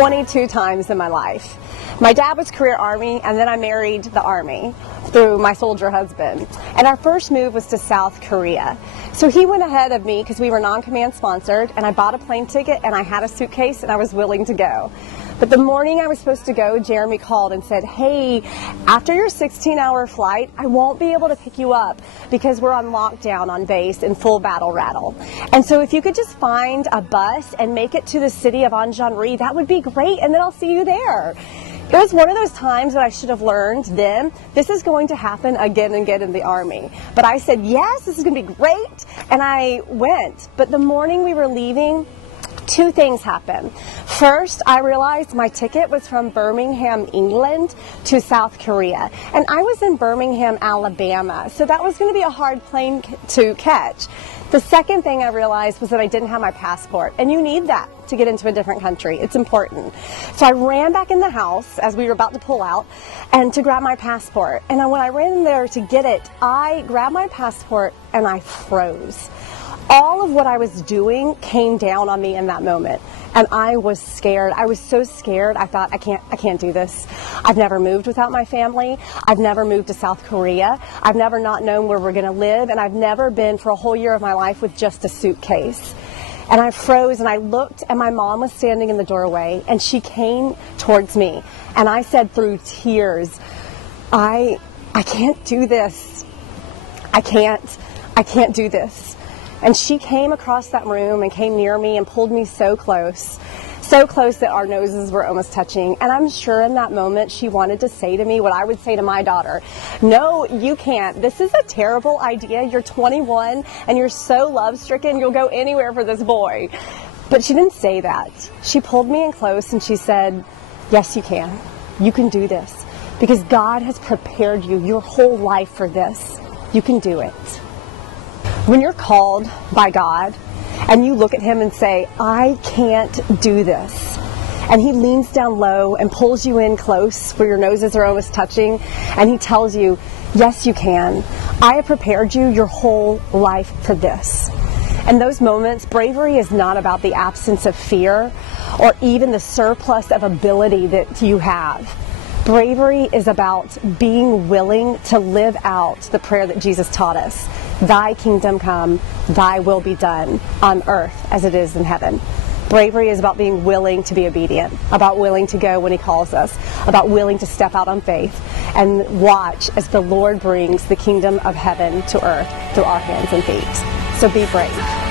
22 times in my life. My dad was career Army, and then I married the Army through my soldier husband. And our first move was to South Korea. So he went ahead of me because we were non-command sponsored, and I bought a plane ticket and I had a suitcase and I was willing to go. But the morning I was supposed to go, Jeremy called and said, hey, after your 16-hour flight, I won't be able to pick you up because we're on lockdown on base in full battle rattle. And so if you could just find a bus and make it to the city of Anjanri, that would be great, and then I'll see you there. It was one of those times that I should have learned then, this is going to happen again and again in the Army. But I said, yes, this is going to be great, and I went. But the morning we were leaving, two things happened. First, I realized my ticket was from Birmingham, England to South Korea. And I was in Birmingham, Alabama, so that was going to be a hard plane to catch. The second thing I realized was that I didn't have my passport, and you need that to get into a different country. It's important. So I ran back in the house as we were about to pull out and to grab my passport. And when I ran in there to get it, I grabbed my passport and I froze. All of what I was doing came down on me in that moment, and I was scared. I was so scared. I thought, I can't do this. I've never moved without my family. I've never moved to South Korea. I've never not known where we're going to live, and I've never been for a whole year of my life with just a suitcase. And I froze, and I looked, and my mom was standing in the doorway, and she came towards me, and I said through tears, I can't do this. I can't do this. And she came across that room and came near me and pulled me so close that our noses were almost touching. And I'm sure in that moment she wanted to say to me what I would say to my daughter. No, you can't. This is a terrible idea. You're 21 and you're so love-stricken. You'll go anywhere for this boy. But she didn't say that. She pulled me in close and she said, yes, you can. You can do this. Because God has prepared you your whole life for this. You can do it. When you're called by God and you look at him and say, I can't do this, and he leans down low and pulls you in close where your noses are almost touching, and he tells you, yes, you can. I have prepared you your whole life for this. In those moments, bravery is not about the absence of fear or even the surplus of ability that you have. Bravery is about being willing to live out the prayer that Jesus taught us. Thy kingdom come, thy will be done on earth as it is in heaven. Bravery is about being willing to be obedient, about willing to go when he calls us, about willing to step out on faith and watch as the Lord brings the kingdom of heaven to earth through our hands and feet. So be brave.